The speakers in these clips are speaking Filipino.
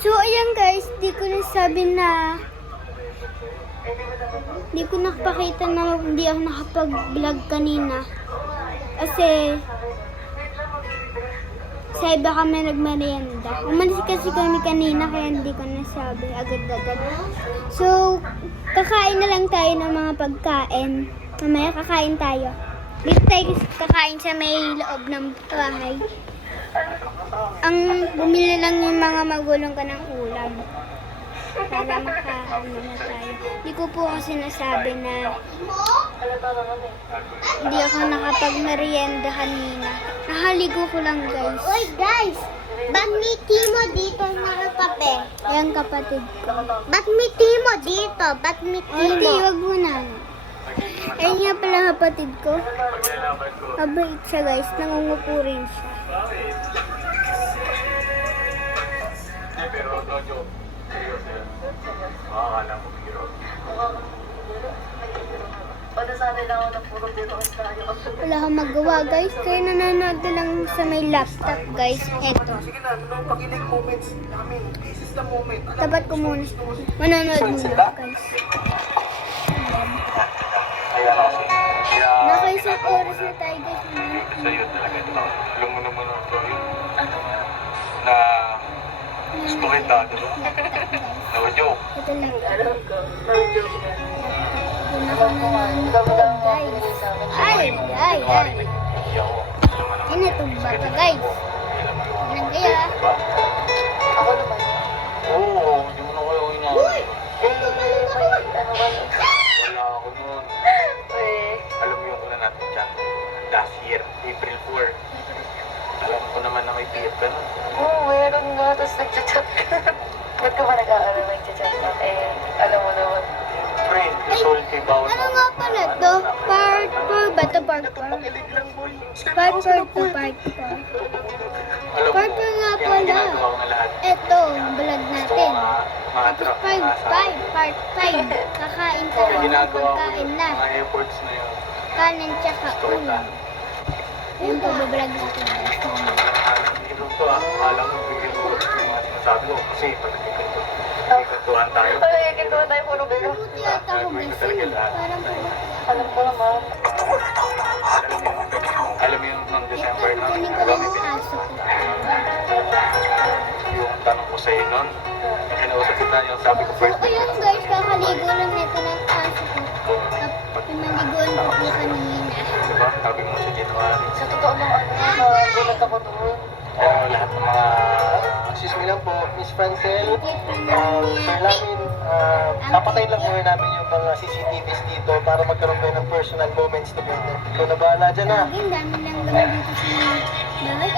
So, ayan guys, di ko nasabi na di ko nakapakita na hindi ako nakapag-vlog kanina. Kasi sa iba kami nagmerienda. Umalis kasi kami kanina kaya hindi ko nasabi agad-agad. So, kakain na lang tayo ng mga pagkain. Mamaya kakain tayo. Dito tayo kakain sa may loob ng bahay. Ang bumili lang yung mga magulang ko ng ulam. Para makaano na tayo. Hindi ko po kasi nasabi na hindi ako nakapag-merienda kanina. Nahaligo ko lang guys. Uy guys, ba't may timo dito nakapape? Ayan kapatid ko. Ba't may timo dito? Ba't may Ate, timo? wag mo na. Ayun nga pala kapatid ko. Mabait siya guys. Nangungupo rin siya. Pero Dojo, seryoso yan. Makakala mo biro. Wala akong magawa guys. Kaya nanonood na lang sa may laptop guys. Eto. Sige na, no pakilig moments namin. This is the moment. Tapat ko muna. Manonood muna guys. Kaya kasi. Kaya... Nakaisang oras na tayo guys. Sa'yo talaga ito. Alam mo naman ito yun. Na... Gusto kita, di ba? No joke. Ito lang. Yun ako nanonood guys. Ay. Ay, natumba pa guys. Ano kaya? Ako naman. Oo, hindi mo na kayo inaaway. Wala ako nun. Alam mo yung una natin siya. Last year, April 4. Alam ko naman na may PF ka nun. Oo, meron nga. Tapos nagchat-chat ka. Ba't ka ba nag-aaral nagchat-chat ka? Alam mo naman. Pre, salty bawat Ano nga pala to? Part 4 ba to? Part 4? Pakilig lang, boy. Part 4 to part 4. Alam mo, Part 4 nga yung pala. ginagawa ko na lahat. Eto, vlog natin. Mga Tapos truck part na 5, part 5. Kakain tayo Yung ng ginagawa ko pagkain yung na. mga efforts na yun. Kanin tsaka Gusto kita. ulam. Yung pagbablog natin guys. Bigil to alam mo bigil ko yung mga sinasabi ko kasi pag nagkikantuhan tayo. Ay, kintuwa tayo puro biro. Buti yata ako guys. Parang Alam ko naman. Alam mo yung noong December na kunin ko lang yung aso ko. yung tanong ko sa'yo noon, kinausap kita yung sabi ko So, first ayun guys, kakaligo lang nito ng aso ko. Pinaliguan ko po kanina. diba? Sabi mo sa January. Sa totoo lang, nagulat ako doon. Lahat ng mga Excuse me lang po, Miss Francel. Sir Pinaliguan. Lamin, papatayin lang muna namin yung mga CCTVs dito para magkaroon kayo ng personal moments together. Ikaw na bahala dyan ha. Ang dami lang naman dito sa bahay.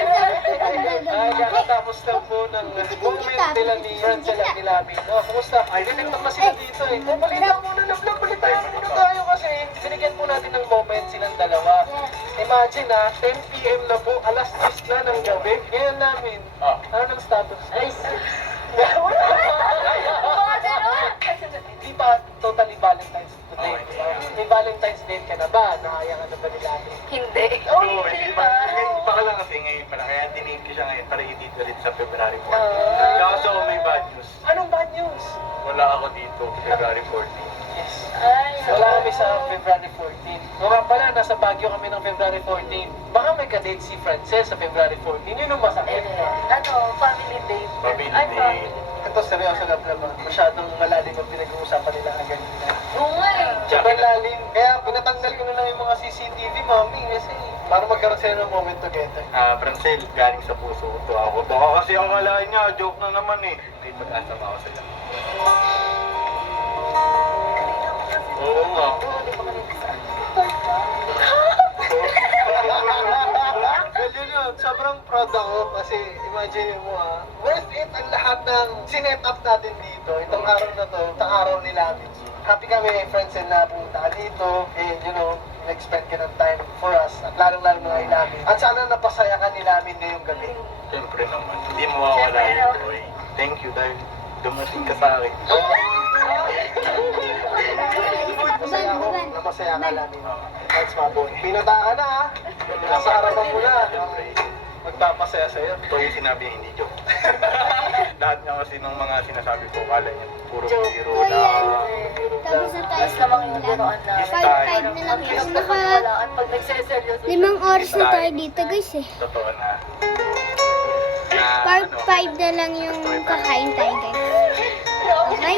Ay, kakatapos lang po ng moment nila ni Francel at ni Lamin. No, kumusta? Ay, dinignan pa sila dito eh. Oh, balita muna na vlog, balitayan muna tayo kasi binigyan po natin ng moment silang dalawa. Imagine na, 10 PM na po, alas 10 na ng gabi. Ngayon namin, ano ng status? Ay, Di ba totally Valentine's today? May Valentine's Day ka na ba? Nakayangan na ba nila? Hindi. Oh, Oo, hindi hindi pa. pa. Ngayon pa ka lang kasi ngayon pa lang. Kaya tinake ko siya ngayon para i-date ulit sa February 14. Kaso may bad news. Anong bad news? Wala ako dito February 14. Yes. Ay, Wala kami sa February 14. O nga pala, nasa Baguio kami ng February 14. Baka may kadate si Frances sa February 14. Yun ang masakit. family day. Family Ay, day. family. Ito seryoso na naman. Masyadong malalim ang pinag-uusapan nila ang ganina. Oo nga eh. Sobrang lalim. Kaya pinatanggal ko na lang yung mga CCTV, mami. Kasi para magkaroon sila ng moment together. Francel, galing sa puso ko to ako. Baka kasi akalain niya, joke na naman eh. May pag-asa ako sa'yo. Oo nga. Oo, di ba kanina sa Well, yun. Sobrang proud ako kasi imagine mo worth it ang lahat ng sinet up natin dito. Itong araw na to, sa araw ni Lamin. Happy kami, friends, na punta dito. And nag-spend ka ng time for us. At lalong-lalo mga kay Lamin. At sana napasaya ka ni Lamin ngayong gabi. Siyempre naman. Hindi mo mawawala yun, boy. Thank you dahil dumating ka sa akin. Masaya ako na masaya ka, Lamin. That's my boy. Pinata ka na, ha? Nasa harapan mo na. Siyempre. nagpapasaya sa'yo. Ito yung sinabi niya, hindi joke. Lahat nga kasi ng mga sinasabi ko, kala niya puro Joke. biro So, yan. lang. Tapos na tayo Mas namang yung biroan na. 5-5 na lang. Ang hirap Kasi na naka pagwalaan pag nagseseryoso. 5 oras na tayo dito guys eh. Totoo na. Part 5 na lang yung kakain tayo guys. Okay?